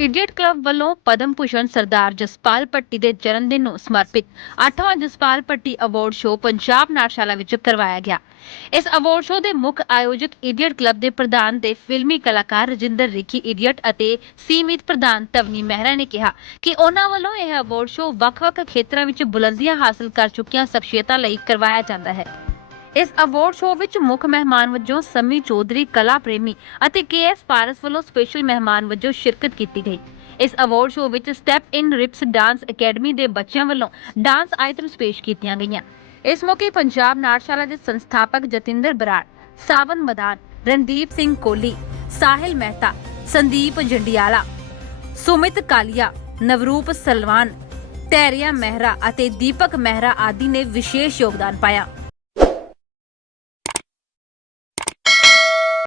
Idiot club ਵੱਲੋਂ ਪਦਮ ਭੂਸ਼ਣ ਸਰਦਾਰ ਜਸਪਾਲ ਪੱਟੀ ਦੇ ਜਨਮ ਦਿਨ ਨੂੰ ਸਮਰਪਿਤ 8ਵਾਂ ਜਸਪਾਲ ਪੱਟੀ ਅਵਾਰਡ ਸ਼ੋਅ ਪੰਜਾਬ ਨਾਟਸ਼ਾਲਾ ਵਿੱਚ ਕਰਵਾਇਆ ਗਿਆ। ਇਸ ਅਵਾਰਡ ਸ਼ੋਅ ਦੇ ਮੁੱਖ ਆਯੋਜਕ ਇਡੀਅਟ ਕਲੱਬ ਦੇ ਪ੍ਰਧਾਨ ਤੇ ਫਿਲਮੀ ਕਲਾਕਾਰ ਰਜਿੰਦਰ ਰਿਖੀ ਇਡੀਅਟ ਅਤੇ ਸੀਮਿਤ ਪ੍ਰਧਾਨ ਤਵਨੀ ਮਹਿਰਾ ਨੇ ਕਿਹਾ ਕਿ ਉਹਨਾਂ ਵੱਲੋਂ ਇਹ ਅਵਾਰਡ ਸ਼ੋਅ ਵੱਖ-ਵੱਖ ਖੇਤਰਾਂ ਵਿੱਚ ਬੁਲੰਦੀਆਂ ਹਾਸਲ ਕਰ ਚੁੱਕੀਆਂ ਸ਼ਖਸੀਅਤਾਂ ਲਈ ਕਰਵਾਇਆ ਜਾਂਦਾ ਹੈ। ਇਸ ਅਵਾਰਡ ਸ਼ੋਅ ਵਿੱਚ ਮੁੱਖ ਮਹਿਮਾਨ ਵਜੋਂ ਸੰਮੀ ਚੌਧਰੀ, ਕਲਾ ਪ੍ਰੇਮੀ ਅਤੇ ਕੇਐਸ ਪਾਰਸ ਵੱਲੋਂ ਸਪੈਸ਼ਲ ਮਹਿਮਾਨ ਵਜੋਂ ਸ਼ਿਰਕਤ ਕੀਤੀ ਗਈ। ਇਸ ਅਵਾਰਡ ਸ਼ੋਅ ਵਿੱਚ step in rips dance academy ਦੇ ਬੱਚਿਆਂ ਵੱਲੋਂ ਡਾਂਸ ਆਈਟਮਸ ਪੇਸ਼ ਕੀਤੀਆਂ ਗਈਆਂ। ਇਸ ਮੌਕੇ ਪੰਜਾਬ ਨਾਟਸ਼ਾਲਾ ਦੇ ਸੰਸਥਾਪਕ ਜਤਿੰਦਰ ਬਰਾੜ, ਸਾਵਨ ਮਦਾਨ, ਰਣਦੀਪ ਸਿੰਘ ਕੋਲੀ, ਸਾਹਿਲ ਮਹਿਤਾ, ਸੰਦੀਪ ਜੰਡਿਆਲਾ, ਸੁਮਿਤ ਕਾਲੀਆ, ਨਵਰੂਪ ਸਲਵਾਨ, ਤੈਰਿਆ ਮਹਿਰਾ ਅਤੇ ਦੀਪਕ ਮਹਿਰਾ ਆਦਿ ਨੇ ਵਿਸ਼ੇਸ਼ ਯੋਗਦਾਨ ਪਾਇਆ।